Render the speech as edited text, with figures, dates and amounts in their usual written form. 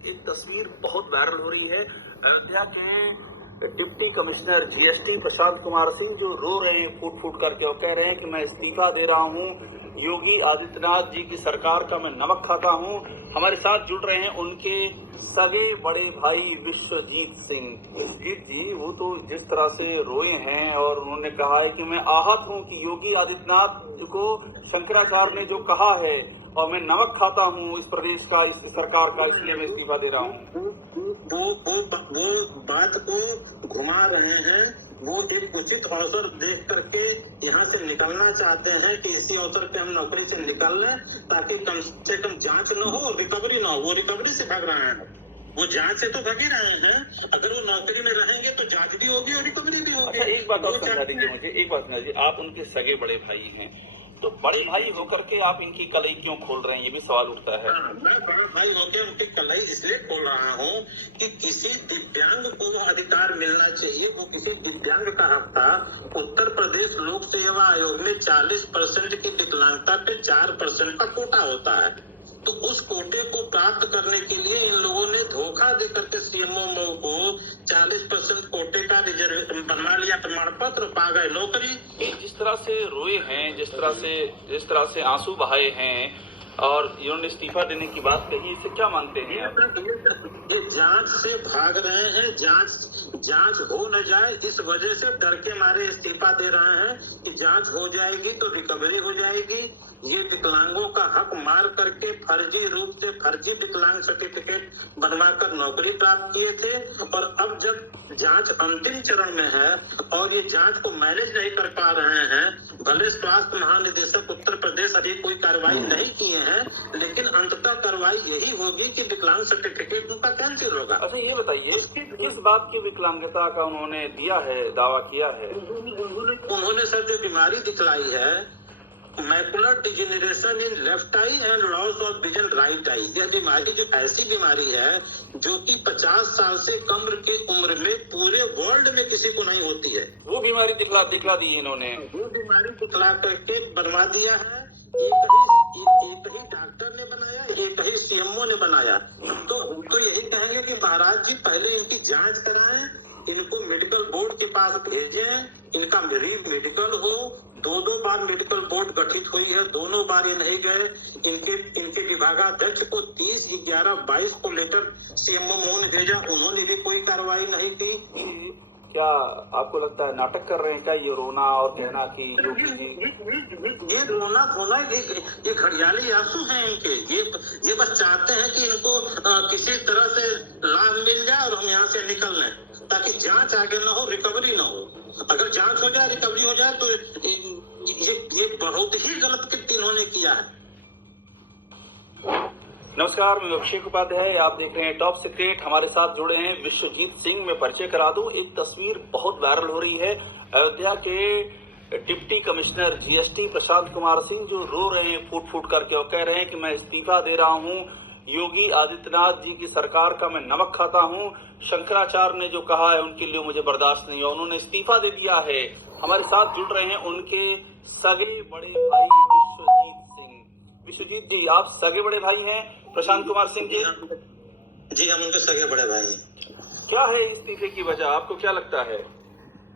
एक तस्वीर बहुत वायरल हो रही है। अयोध्या के deputy commissioner GST Prashant Kumar Singh जो रो रहे हैं फूट फूट करके और कह रहे हैं कि मैं इस्तीफा दे रहा हूं, योगी आदित्यनाथ जी की सरकार का मैं नमक खाता हूं। हमारे साथ जुड़ रहे हैं उनके सगे बड़े भाई विश्वजीत सिंह। विश्वजीत जी, वो तो जिस तरह से रोए हैं और उन्होंने कहा है कि मैं आहत हूं कि योगी आदित्यनाथ को शंकराचार्य ने जो कहा है और मैं नमक खाता हूं इस प्रदेश का, इस सरकार का, इसलिए मैं इस्तीफा दे रहा हूं। वो बात को घुमा रहे हैं। वो एक उचित अवसर देख करके यहाँ से निकलना चाहते हैं कि इसी अवसर पे हम नौकरी से निकल लें ताकि कम से कम जांच न हो, रिकवरी न हो। वो रिकवरी से भाग रहे हैं, वो जांच से तो भाग ही रहे हैं। अगर वो नौकरी में रहेंगे तो जांच भी होगी और रिकवरी भी होगी। अच्छा, एक बात और समझा दीजिए मुझे, एक बात समझा दीजिए, आप उनके सगे बड़े भाई हैं, तो बड़े भाई होकर के आप इनकी कलई क्यों खोल रहे हैं, ये भी सवाल उठता है। मैं बड़ा भाई होकर उनकी कलई इसलिए खोल रहा हूँ कि किसी दिव्यांग को अधिकार मिलना चाहिए। वो किसी दिव्यांग का हक था। उत्तर प्रदेश लोक सेवा आयोग में 40% की विकलांगता पे 4% का कोटा होता है। तो उस कोटे को प्राप्त करने के लिए इन लोगों ने धोखा देकर के सीएमओ को 40% कोटे का रिजर्व बनवा लिया, प्रमाण पत्र, पा गए नौकरी। जिस तरह से रोए हैं, जिस तरह से आंसू बहाए हैं और इन्होंने इस्तीफा देने की बात कही, इसे क्या मानते हैं आप? ये जांच से भाग रहे हैं। जांच हो न जाए इस वजह से डर के मारे इस्तीफा दे रहे हैं कि जांच हो जाएगी तो रिकवरी हो जाएगी। ये विकलांगों का हक मार करके फर्जी रूप से फर्जी विकलांग सर्टिफिकेट बनवाकर नौकरी प्राप्त किए थे। और अब जब जांच अंतिम चरण में है और ये जांच को मैनेज नहीं कर पा रहे हैं, भले स्वास्थ्य महानिदेशक उत्तर प्रदेश अभी कोई कार्रवाई नहीं किए हैं, लेकिन अंततः कार्रवाई यही होगी कि विकलांग सर्टिफिकेट उनका कैंसिल होगा। अच्छा, ये बताइए किस बात की विकलांगता का उन्होंने दिया है, दावा किया है? उन्होंने सर जो बीमारी दिखलाई है, macular degeneration in left I and loss of vision right I. यह बीमारी जो ऐसी बीमारी है जो कि 50 साल से कम की उम्र में पूरे वर्ल्ड में किसी को नहीं होती है। वो बीमारी दिखला दी इन्होंने। वो बीमारी दिखला करके बनवा दिया है। एक ही डॉक्टर ने बनाया, एक ही सीएमओ ने बनाया। तो यही कहेंगे कि महाराज जी पहले इनकी जांच कराएं, इनको मेडिकल बोर्ड के पास भेजें, इनका मेडिकल हो। 2 बार मेडिकल बोर्ड गठित हुई है, दोनों बार ये नहीं गए। इनके विभागाध्यक्ष को 30/11/22 को लेटर सीएमओ ने भेजा, उन्होंने भी कोई कार्रवाई नहीं की। क्या आपको लगता है नाटक कर रहे हैं क्या, ये रोना और कहना कि योगी जी? ये रोना धोना ये घड़ियाली आंसू हैं इनके। ये बस चाहते हैं कि इनको किसी तरह से लाभ मिल जाए और हम यहाँ से निकल लें ताकि जांच आगे न हो, रिकवरी न हो। अगर जांच हो जाए, रिकवरी हो जाए तो ये बहुत ही गलत कृत्य इन्होंने किया है। नमस्कार, मैं अभिषेक उपाध्याय, आप देख रहे हैं टॉप सीक्रेट। हमारे साथ जुड़े हैं विश्वजीत सिंह। मैं परिचय करा दूं, एक तस्वीर बहुत वायरल हो रही है। अयोध्या के deputy commissioner GST Prashant Kumar Singh जो रो रहे हैं फूट फूट करके और कह रहे हैं कि मैं इस्तीफा दे रहा हूं, योगी आदित्यनाथ जी की सरकार का मैं नमक खाता हूं। शंकराचार्य ने जो कहा है उनके लिए मुझे बर्दाश्त नहीं है, उन्होंने इस्तीफा दे दिया है। हमारे साथ जुड़ रहे हैं उनके सगे बड़े भाई विश्वजीत सिंह। विश्वजीत जी, आप सगे बड़े भाई हैं प्रशांत कुमार सिंह जी? जी, हम उनके सगे बड़े भाई हैं। क्या है इस्तीफे की वजह, आपको क्या लगता है?